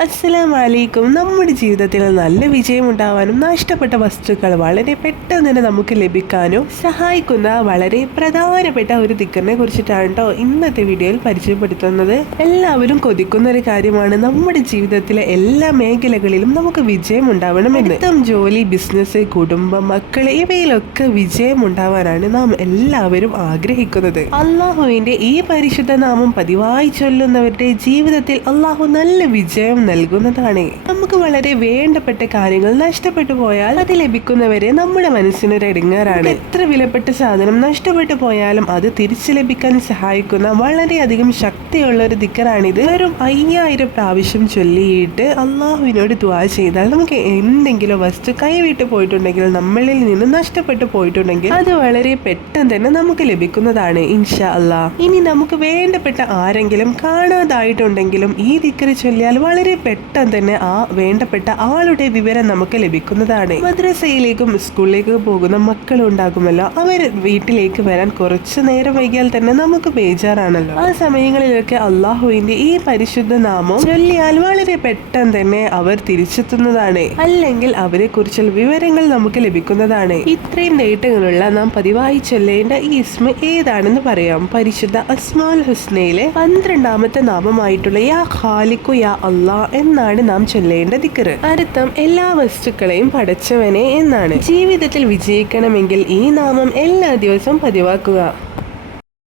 അസ്സലാമു അലൈക്കും. നമ്മുടെ ജീവിതത്തിൽ നല്ല വിജയം ഉണ്ടാവാനും നഷ്ടപ്പെട്ട വസ്തുക്കൾ വളരെ പെട്ടെന്ന് തന്നെ നമുക്ക് ലഭിക്കാനും സഹായിക്കുന്ന വളരെ പ്രധാനപ്പെട്ട ഒരു ദിക്കറിനെ കുറിച്ചിട്ടാണ് കേട്ടോ ഇന്നത്തെ വീഡിയോയിൽ പരിചയപ്പെടുത്തുന്നത്. എല്ലാവരും കൊതിക്കുന്ന ഒരു കാര്യമാണ് നമ്മുടെ ജീവിതത്തിലെ എല്ലാ മേഖലകളിലും നമുക്ക് വിജയം ഉണ്ടാവണമെന്ന്. ജോലി, ബിസിനസ്, കുടുംബം, മക്കള് ഇവയിലൊക്കെ വിജയം ഉണ്ടാവാനാണ് നാം എല്ലാവരും ആഗ്രഹിക്കുന്നത്. അള്ളാഹുവിന്റെ ഈ പരിശുദ്ധ നാമം പതിവായി ചൊല്ലുന്നവരുടെ ജീവിതത്തിൽ അള്ളാഹു നല്ല വിജയം നൽകുന്നതാണ്. നമുക്ക് വളരെ വേണ്ടപ്പെട്ട കാര്യങ്ങൾ നഷ്ടപ്പെട്ടു പോയാൽ അത് ലഭിക്കുന്നവരെ നമ്മുടെ മനസ്സിനൊരു ഇടങ്ങേറാണ്. എത്ര വിലപ്പെട്ട സാധനം നഷ്ടപ്പെട്ടു പോയാലും അത് തിരിച്ചു ലഭിക്കാൻ സഹായിക്കുന്ന വളരെയധികം ശക്തിയുള്ള ഒരു ദിക്കറാണിത്. വെറും 5000 പ്രാവശ്യം ചൊല്ലിയിട്ട് അള്ളാഹുവിനോട് ദുആ ചെയ്താൽ നമുക്ക് എന്തെങ്കിലും വസ്തു കൈവിട്ട് പോയിട്ടുണ്ടെങ്കിൽ, നമ്മളിൽ നിന്ന് നഷ്ടപ്പെട്ടു പോയിട്ടുണ്ടെങ്കിൽ അത് വളരെ പെട്ടെന്ന് തന്നെ നമുക്ക് ലഭിക്കുന്നതാണ് ഇൻഷാ അല്ലാഹ്. ഇനി നമുക്ക് വേണ്ടപ്പെട്ട ആരെങ്കിലും കാണാതായിട്ടുണ്ടെങ്കിലും ഈ ദിക്കറ് ചൊല്ലിയാൽ വളരെ പെട്ടെന്ന് തന്നെ ആ വേണ്ടപ്പെട്ട ആളുടെ വിവരം നമുക്ക് ലഭിക്കുന്നതാണ്. മദ്രസയിലേക്കും സ്കൂളിലേക്കും പോകുന്ന മക്കളുണ്ടാകുമല്ലോ, അവർ വീട്ടിലേക്ക് വരാൻ കുറച്ചു നേരം വൈകിയാൽ തന്നെ നമുക്ക് ബേജാറാണല്ലോ. ആ സമയങ്ങളിലൊക്കെ അള്ളാഹുവിന്റെ ഈ പരിശുദ്ധ നാമം ചൊല്ലിയാൽ വളരെ പെട്ടെന്ന് തന്നെ അവർ തിരിച്ചെത്തുന്നതാണ്. അല്ലെങ്കിൽ അവരെ കുറിച്ചുള്ള വിവരങ്ങൾ നമുക്ക് ലഭിക്കുന്നതാണ്. ഇത്രയും നേട്ടങ്ങളുള്ള നാം പതിവായി ചൊല്ലേണ്ട ഈ ഇസ്മ ഏതാണെന്ന് പറയാം. പരിശുദ്ധ അസ്മാഉൽ ഹുസ്നയിലെ 12ാമത്തെ നാമമായിട്ടുള്ള യാ ഖാലിഖു യാ അല്ലാഹ് എന്നാണ് നാം ചൊല്ലേണ്ട ദിക്റ്. അർത്ഥം എല്ലാ വസ്തുക്കളെയും പടച്ചവനെ എന്നാണ്. ജീവിതത്തിൽ വിജയിക്കണമെങ്കിൽ ഈ നാമം എല്ലാ ദിവസവും പതിവാക്കുക.